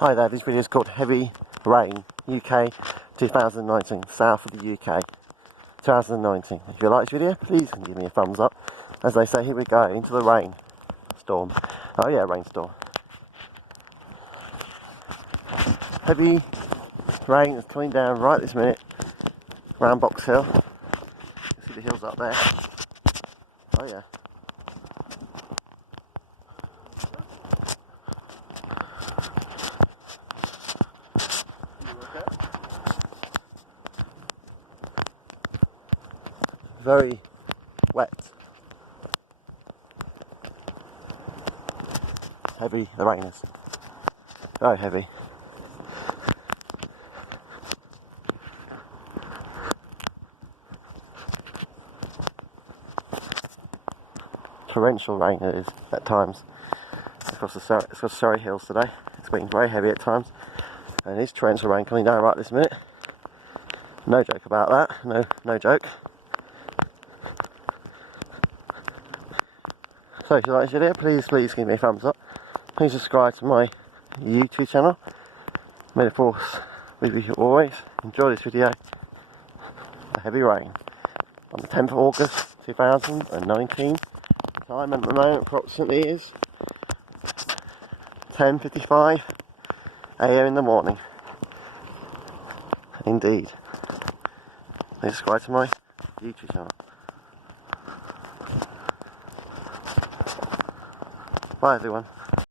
Hi there, this video is called Heavy Rain UK 2019, south of the UK 2019. If you like this video, please give me a thumbs up. As they say, here we go, into the rain storm. Oh yeah, rainstorm. Heavy rain is coming down right this minute, round Box Hill. You see the hills up there. Oh yeah. Very wet. Heavy, the rain is. Very heavy. Torrential rain it is at times. Across the Surrey Hills today. It's been very heavy at times. And it is torrential rain coming down right this minute. No joke about that. No joke. So if you like this video, please give me a thumbs up. Please subscribe to my YouTube channel. May the force be with you always. Enjoy this video. The heavy rain on the 10th of August 2019. The time at the moment approximately is 10:55 AM in the morning. Indeed. Please subscribe to my YouTube channel. Bye everyone.